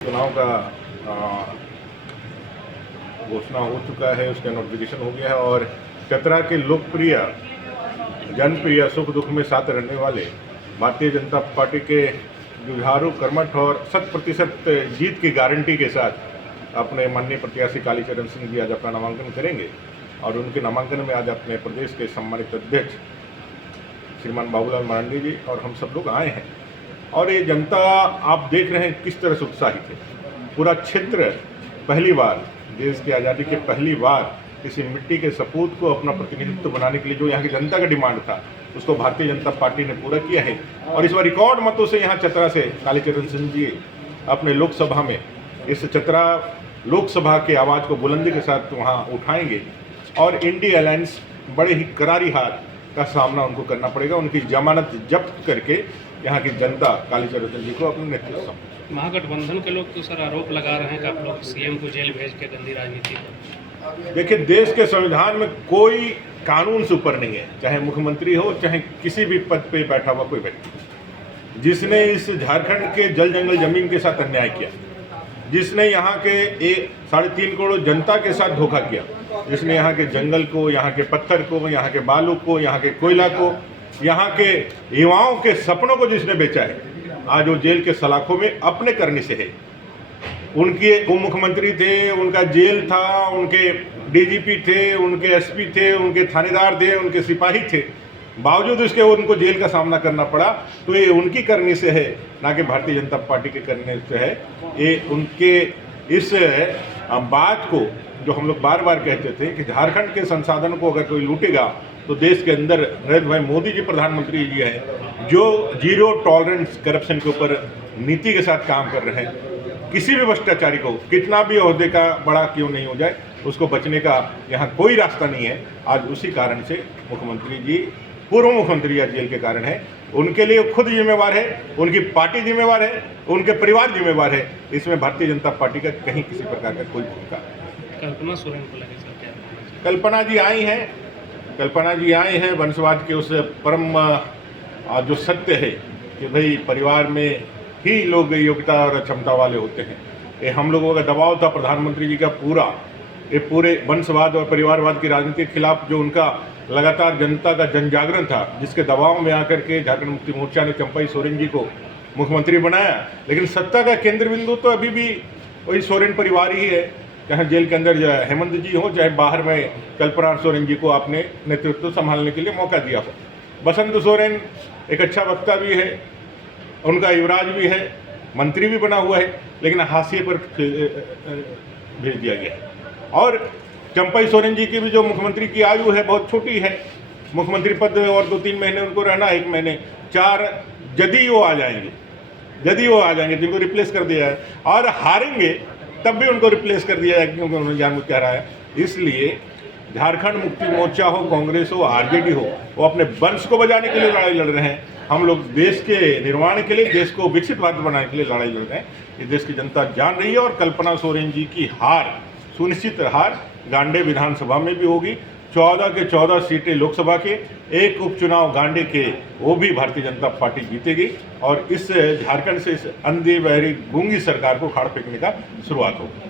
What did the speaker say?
चुनाव का घोषणा हो चुका है, उसका नोटिफिकेशन हो गया है और चतरा के लोकप्रिय जनप्रिय सुख दुख में साथ रहने वाले भारतीय जनता पार्टी के जुझारू कर्मठ और 100% जीत की गारंटी के साथ अपने माननीय प्रत्याशी कालीचरण सिंह जी आज अपना नामांकन करेंगे। और उनके नामांकन में आज अपने प्रदेश के सम्मानित अध्यक्ष श्रीमान बाबूलाल मरांडी जी और हम सब लोग आए हैं। और ये जनता आप देख रहे हैं किस तरह से उत्साहित है। पूरा क्षेत्र पहली बार, देश की आज़ादी के पहली बार किसी मिट्टी के सपूत को अपना प्रतिनिधित्व बनाने के लिए जो यहाँ की जनता का डिमांड था उसको भारतीय जनता पार्टी ने पूरा किया है। और इस बार रिकॉर्ड मतों से यहाँ चतरा से कालीचरण सिंह जी अपने लोकसभा में इस चतरा लोकसभा के आवाज़ को बुलंदी के साथ वहाँ उठाएंगे और इंडी अलायंस बड़े ही करारी हार का सामना उनको करना पड़ेगा। उनकी जमानत जब्त करके यहाँ की जनता कालीचरण जी को अपने नेतृत्व। महागठबंधन के लोग तो सर आरोप लगा रहे हैं कि आप लोग सीएम को जेल भेज के गंदी राजनीति कर। देखिए, देश के संविधान में कोई कानून से ऊपर नहीं है, चाहे मुख्यमंत्री हो चाहे किसी भी पद पे बैठा हुआ कोई व्यक्ति। जिसने इस झारखंड के जल जंगल जमीन के साथ अन्याय किया, जिसने यहाँ के 3.5 करोड़ जनता के साथ धोखा किया, जिसने यहाँ के जंगल को, यहाँ के पत्थर को, यहाँ के बालू को, यहाँ के कोयला को, यहाँ के युवाओं के सपनों को जिसने बेचा है, आज वो जेल के सलाखों में अपने करने से है। उनके उप मुख्यमंत्री थे, उनका जेल था, उनके डीजीपी थे, उनके एसपी थे, उनके थानेदार थे, उनके सिपाही थे, बावजूद उसके उनको जेल का सामना करना पड़ा। तो ये उनकी करने से है, ना कि भारतीय जनता पार्टी के करने से है। ये उनके इस बात को जो हम लोग बार बार कहते थे कि झारखंड के संसाधन को अगर कोई लूटेगा तो देश के अंदर नरेंद्र भाई मोदी जी प्रधानमंत्री जी हैं जो जीरो टॉलरेंस करप्शन के ऊपर नीति के साथ काम कर रहे हैं। किसी भी भ्रष्टाचारी को कितना भी ओहदे का बड़ा क्यों नहीं हो जाए, उसको बचने का यहाँ कोई रास्ता नहीं है। आज उसी कारण से मुख्यमंत्री जी, पूर्व मुख्यमंत्री या जेल के कारण है। उनके लिए खुद जिम्मेवार है, उनकी पार्टी जिम्मेवार है, उनके परिवार जिम्मेवार है। इसमें भारतीय जनता पार्टी का कहीं किसी प्रकार का कोई भूमिका। कल्पना सोरेन को लगे सर क्या? कल्पना जी आई हैं, कल्पना जी आए हैं वंशवाद के उस परम जो सत्य है कि भाई परिवार में ही लोग योग्यता और क्षमता वाले होते हैं। ये हम लोगों का दबाव था प्रधानमंत्री जी का पूरे वंशवाद और परिवारवाद की राजनीति के खिलाफ, जो उनका लगातार जनता का जन जागरण था, जिसके दबाव में आकर के झारखंड मुक्ति मोर्चा ने चंपाई सोरेन जी को मुख्यमंत्री बनाया। लेकिन सत्ता का केंद्र बिंदु तो अभी भी वही सोरेन परिवार ही है। चाहे जेल के अंदर हेमंत जी हो, चाहे बाहर में कल्पना सोरेन जी को आपने नेतृत्व संभालने के लिए मौका दिया हो। बसंत सोरेन एक अच्छा वक्ता भी है, उनका युवराज भी है, मंत्री भी बना हुआ है, लेकिन हाशिए पर भेज दिया गया है। और चंपाई सोरेन जी की भी जो मुख्यमंत्री की आयु है बहुत छोटी है। मुख्यमंत्री पद और 2-3 महीने उनको रहना, 1 महीने 4 यदि वो आ जाएंगे जिनको रिप्लेस कर दिया है, और हारेंगे तब भी उनको रिप्लेस कर दिया है क्योंकि उन्होंने जानबूझ के हराया। इसलिए झारखंड मुक्ति मोर्चा हो, कांग्रेस हो, आरजेडी हो, वो अपने वंश को बचाने के लिए लड़ाई लड़ रहे हैं। हम लोग देश के निर्माण के लिए, देश को विकसित भारत बनाने के लिए लड़ाई लड़ रहे हैं। ये देश की जनता जान रही है। और कल्पना सोरेन जी की हार, सुनिश्चित हार गांडे विधानसभा में भी होगी। 14 के 14 सीटें लोकसभा के, एक उपचुनाव गांडे के, वो भी भारतीय जनता पार्टी जीतेगी। और इस झारखंड से इस अंधी बहरी गूंगी सरकार को खाड़ फेंकने का शुरुआत होगी।